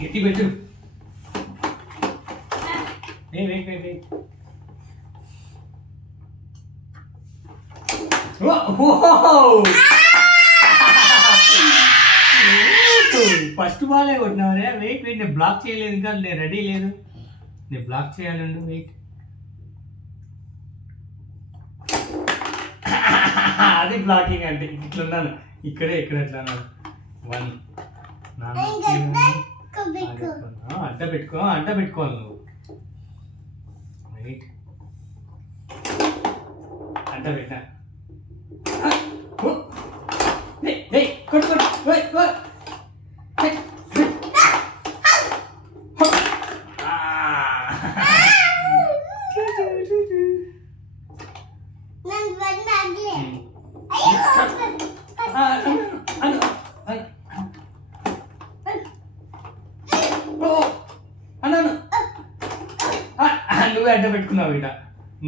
గట్టి పెట్టు. Wait. First బాలే కొట్టినావరే. వెయిట్ నేను బ్లాక్ చేయలేదు ఇంకా, నేను రెడీ లేదు. నేను బ్లాక్ చేయాలండి. వెయిట్, అది బ్లాకింగ్ అంటే. ఇట్లున్నాను ఇక్కడే, ఇక్కడ ఎట్లా 1 అడ్డ పెట్టుకోవాలి నువ్వు. వెయిట్, అడ్డ పెట్టా. కొట్టు. నువ్వే అడ్డ పెట్టుకున్నావు. ఇట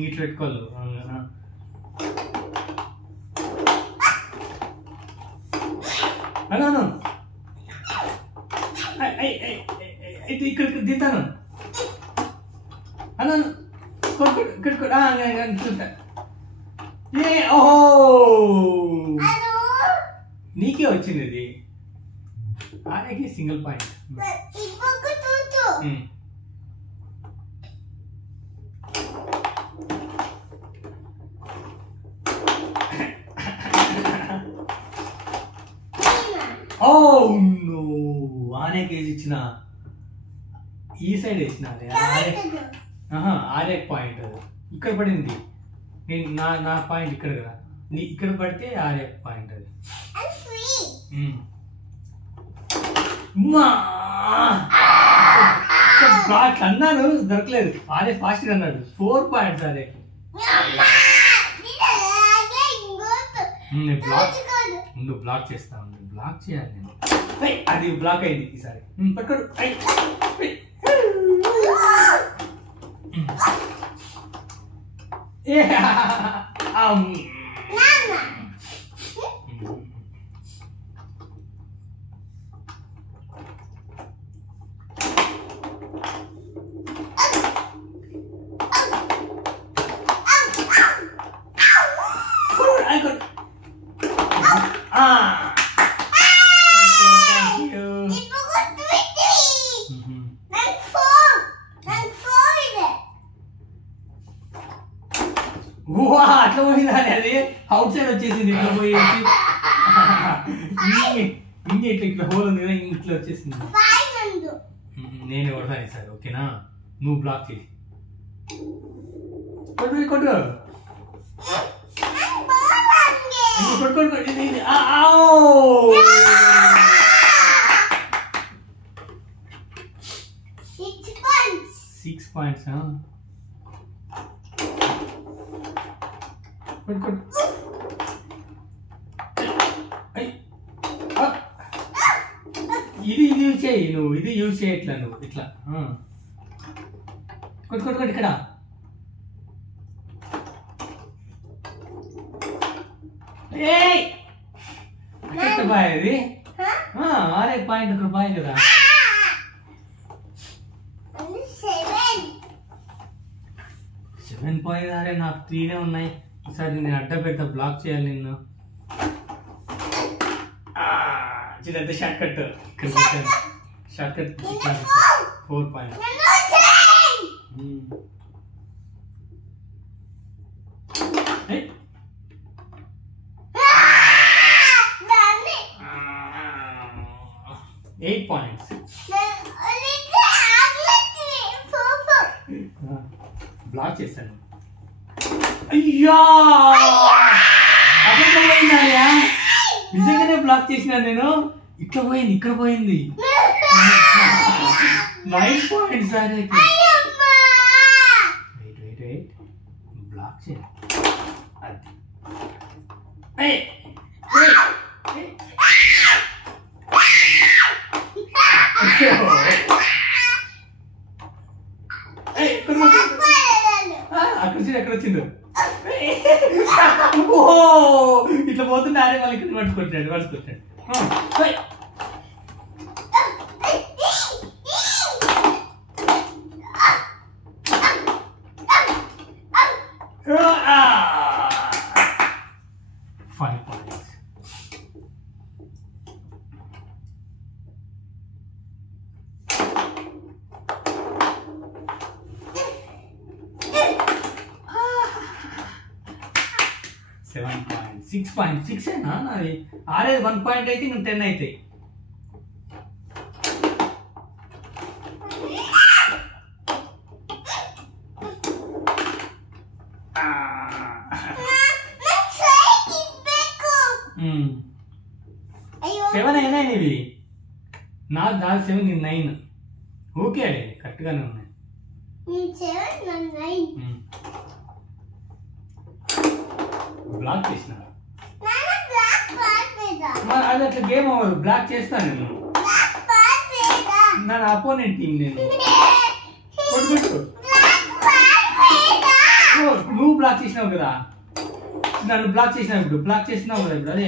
ఇట్లా పెట్టుకోవాలి. అన్నాను ఇక్కడ దితాను అన్నాను. చూస్తా. ఓహో, నీకే వచ్చింది ఇది. ఆర్ఏకి సింగిల్ పాయింట్. ఓ నో, ఆనే కేజీ ఇచ్చిన. ఈ సైడ్ వేసిన. ఆర్ఏ పాయింట్ ఇక్కడ పడింది. నేను నా పాయింట్ ఇక్కడ కదా, నీ ఇక్కడ పడితే ఆర్ఏ పాయింట్ అది. బ్లాక్ అన్నాను, దొరకలేదు. ఆర్ఏ ఫాస్ట్ అన్నాడు. 4 పాయింట్స్ ఆర్ఏకి. ముందు బ్లాక్ చేస్తా. బ్లాక్ చేయాలి నేను. అది బ్లాక్ అయింది ఈసారి. పట్టుకోడు. అట్లా పోయిందా? అది అవుట్ సైడ్ వచ్చేసింది. ఇట్లా పోయేసి ఇట్లా హోల్ ఉంది కదా, ఇట్లా వచ్చేసింది. నేను కొడతాను ఈసారి, ఓకేనా? నువ్వు బ్లాక్ చేయి. కొట్టు. Six points. ఇది యూజ్ చేయి నువ్వు. ఇది యూజ్ చేయట్లా నువ్వు. ఇట్లా కొట్టు. ఇక్కడ బాయ్. అది ఆరే పాయింట్ అక్కడ బాయ్ కదా. 7 పాయింట్. అరే నాకు 3 ఉన్నాయి. ఈసారి నేను అడ్డ పెడతా. బ్లాక్ చేయాలి నిన్ను. చిన్న short cut. Short cut 4 point. Eight points. Block చేశాను. అయ్యా, నిజంగానే బ్లాక్ చేసిన నేను. ఇట్లా పోయింది, ఇక్కడ పోయింది. 9 పాయింట్స్. సరే వెయిట్ బ్లాక్ చేయాలి. అది ఎక్కడ వచ్చిందో. ఇట్లా పోతుంటే ఆరే వాళ్ళకి పట్టుకొట్టాడు. 6.6 ఏనా నాది? ఆరేది 1 పాయింట్ అయితే ఇంకా 10 అవుతాయి. సెవెన్ అయినా ఇవి నాది 7 9. ఓకే అడే కరెక్ట్గానే ఉన్నాయి. బ్లాక్ చేసిన అది అట్లా గేమ్ అవ్వదు. బ్లాక్ చేస్తాను నేను. నా అపోనెంట్ టీం నేను. నువ్వు బ్లాక్ చేసినావు కదా, నన్ను బ్లాక్ చేసినావు. ఇప్పుడు బ్లాక్ చేసినావు కదా ఇప్పుడు. అదే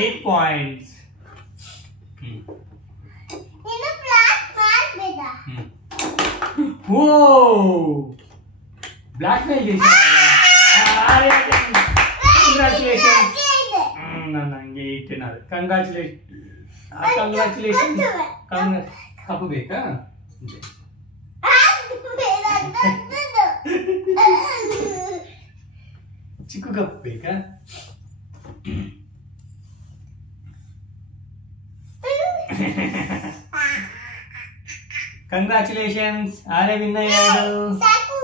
8 points. ఓ బ్లాక్ మెయిల్ చేసా. కంగ్రాచులేషన్స్. కంగ్రాచులేషన్స్. కప్పు బేకా చిక్కు కప్పు బేకా. కంగ్రాచులేషన్స్. ఆరే విన్ అయ్యాడు. సాకు